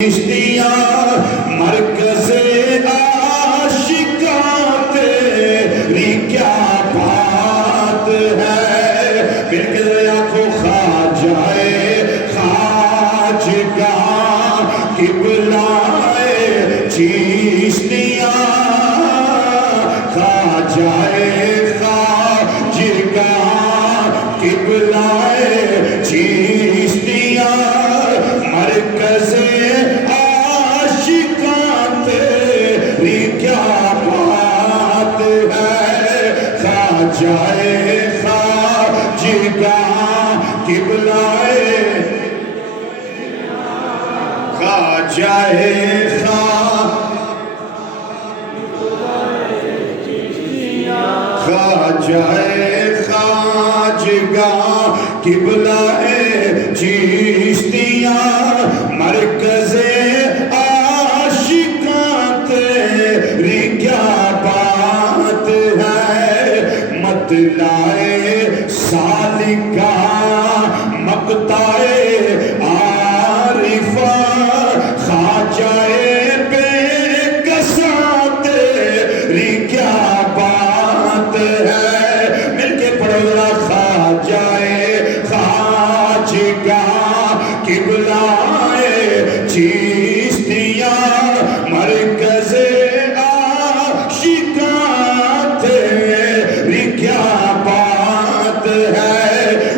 کشتیاں مرکز عاشقاں تیری کیا بات ہے، مل کے آنکھوں خواجہ خواجگاں قبلۂ چشتیاں، خواجہ خواجگاں قبلۂ چشتیاں، مرکز جائے خواجگاں قبلۂ خواجہ خواجہ خواجگاں قبلۂ چشتیاں، مرکز عاشقاں تیری کیا بات ہے، مطلعِ سالکاں مقطعِ عارفاں، خواجہ بے کساں تیری کیا بات ہے، مل کے پڑھو ذرا، خواجہ خواجگاں قبلۂ چشتیاں، مرکز عاشقاں تیری کیا بات ہے،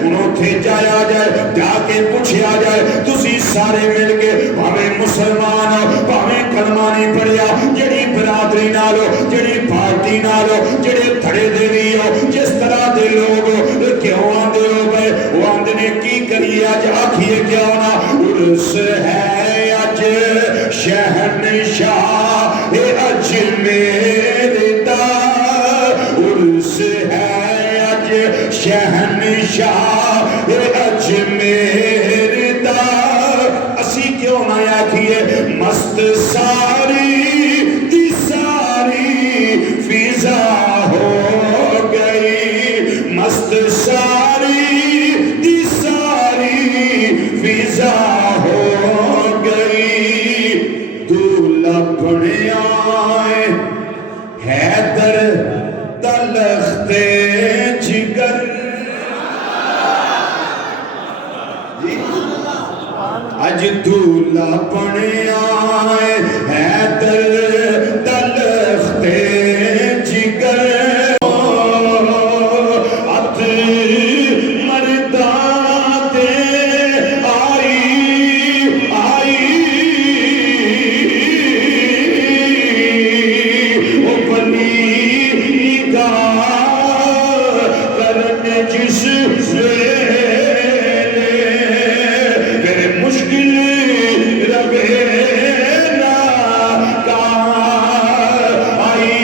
انہوں تھے جایا جائے، جا کے پوچھیا جائے، تسی سارے مل کے بھاویں مسلمان ہو، بھاویں کلمہ نہیں پڑھیا، جڑی برادری نالو، جڑی پارٹی نالو، جڑے تھڑے دیوی ہو، جس طرح دے لوگ ہو، کیوں آندے ہو گئے، وہ آندے نے کی کریے آج آکھیے کیا ہونا، عرس ہے آج شہنشاہ اجمیر دا، عرس ہے آج شہنشاہ اجمیر دا، اسی کیوں نہ آکھیے مست ساری دی ساری فضا ہو گئی، مست ساری دی ساری فضا ہو گئی، دولہا بنے آئے حیدر تلخت جگر، اج دولہا بنے آئے حیدر تلخت جگر، ات مرداں دے آئی آئی، وہ بلی نگاہ کرن جس مشکل ربے نا کا آئی،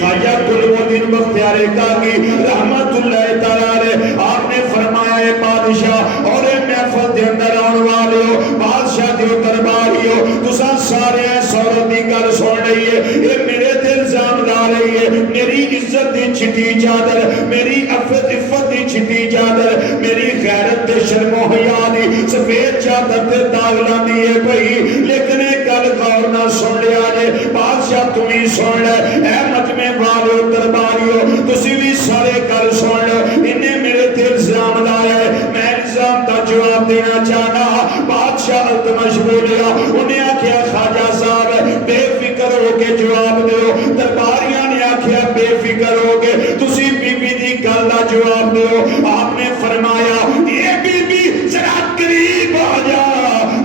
خواجہ گلوالدین بختیار کاکی رحمت اللہ تعالیٰ علیہ، آپ نے فرمایا ہے بادشاہ اور محفل دے اندر آن والے ہو، بادشاہ دیو درباری ہو، تساں سارے ہیں سورت دی گل سن رہی ہے، یہ میرے دل الزام لا رہی ہے، میری عزت دی چھٹی چادر، میری عفت دی چھٹی چادر، میری غیرت دے شرم و حیا دی سفید چادر تے داغ لاندی ہے بھئی، لیکن ایک گل غور نہ سن لیا جے، بادشاہ تمہیں سن لے، اے مجمع والے درباریو، تسی بھی سارے گل سن لو، انہیں میرے تے الزام لایا ہے، میں الزام دا جواب دینا چاہنا، بادشاہ التمش بولیا، انہیں آکھیا خواجہ صاحب بے فکر ہو کے جواب دیو، درباریاں نے آکھیا بے فکر ہو کے تسی بی بی دی گل دا جواب دیو، آپ نے فرمایا اے بی بی ذرا قریب آ جا،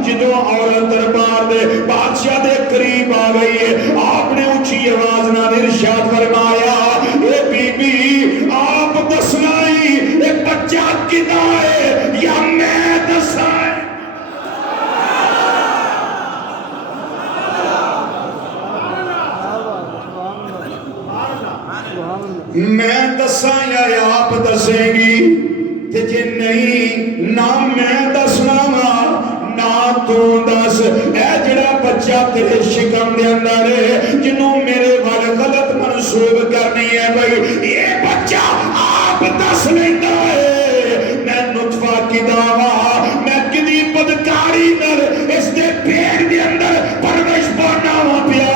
جدوں عورت دربار دے بادشاہ دے قریب آ گئی ہے، آپ نے اونچی آواز نال ارشاد فرمایا اے بی بی آپ دسنائی اے بچہ کدا ہے یا میں دساں، میں دساں یا آپ دسیں گی، تے جے نہیں نہ میں دسنا وا نہ تو دس، اے جڑا بچہ تیرے شکم دے اندر ہے جنوں میرے وال غلط منسوب کرنی ہے بھئی، یہ بچہ آپ دس لینا ہے میں نطفہ کی چکا وا میں کدی بدکاری نال اس دے پیٹ دے اندر پرورش پانا وا پیا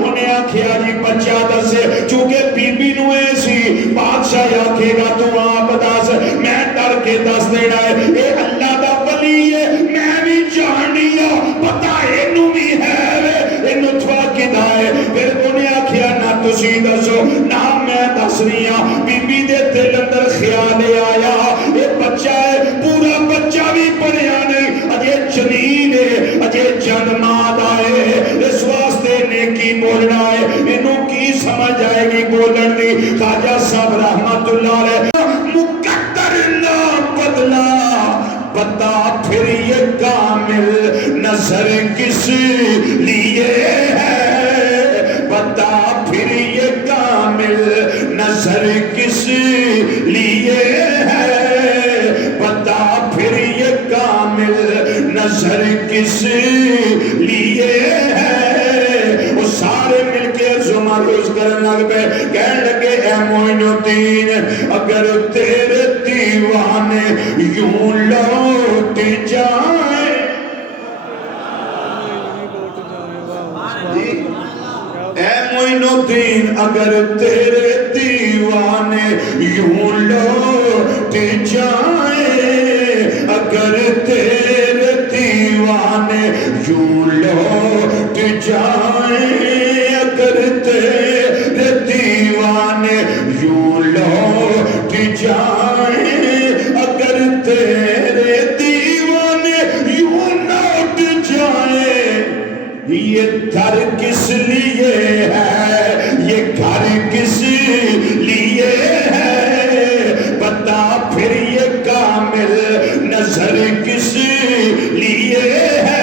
انہیں آکھیا جی بچہ دسے چونکہ بی بی نو اے سی بادشاہ آکھے گا تو آپ دس میں ڈر کے دس دینا ہے اے اللہ دا ولی ہے میں بھی جاننی ہوں پتہ اینو بھی ہے اینو تھوا کدا ہے پھر انہیں آکھیا نہ تسی دسو نہ میں دس رہی ہوں بی بی دے دل اندر خیال آیا اے بچہ ہے پورا بچہ بھی پڑھیا نہیں اجے جنین ہے اجے جنماد آئے اس واسطے نیکی بولنا ہے انہوں کی سمجھ آئے گی بولن دی خواجہ صاحب رحمت اللہ علیہ مقدر نہ بدلا بتا پھر یہ کامل نظر کس لیے ہے بتا پھر یہ کامل نظر کس لیے ہے بتا پھر یہ کامل نظر کس لیے ہے وہ سارے مل کے زماروز کرنے لگ پہ کہنے لگے اے معین الدین اگر تیرے دیوانے یوں لوٹ جائیں اے معین الدین اگر تیرے دیوانے یوں لوٹ جائیں اگر تیرے دیوانے یوں لوٹ جائیں اگر تیرے دیوانے یوں لوٹ جائیں اگر تیرے دیوانے یوں لوٹ جائیں یہ گھر کس لیے ہے یہ گھر کس لیے ہے بتا پھر یہ کامل نظر کس لیے ہے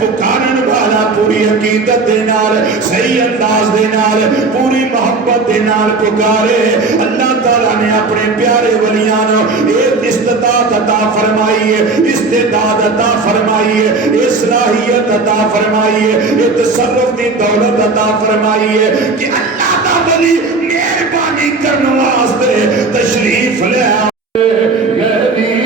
پکارن والا پوری عقیدت دے نال صحیح انداز دے نال پوری محبت دے نال پکارے اللہ تعالیٰ نے اپنے پیارے ولیاں ایک استطاعت عطا فرمائی ہے استعداد عطا فرمائی ہے صلاحیت عطا فرمائی ہے تصرف دی دولت عطا فرمائی ہے کہ اللہ دا ولی مہربانی کرنے واسطے تشریف لے غریب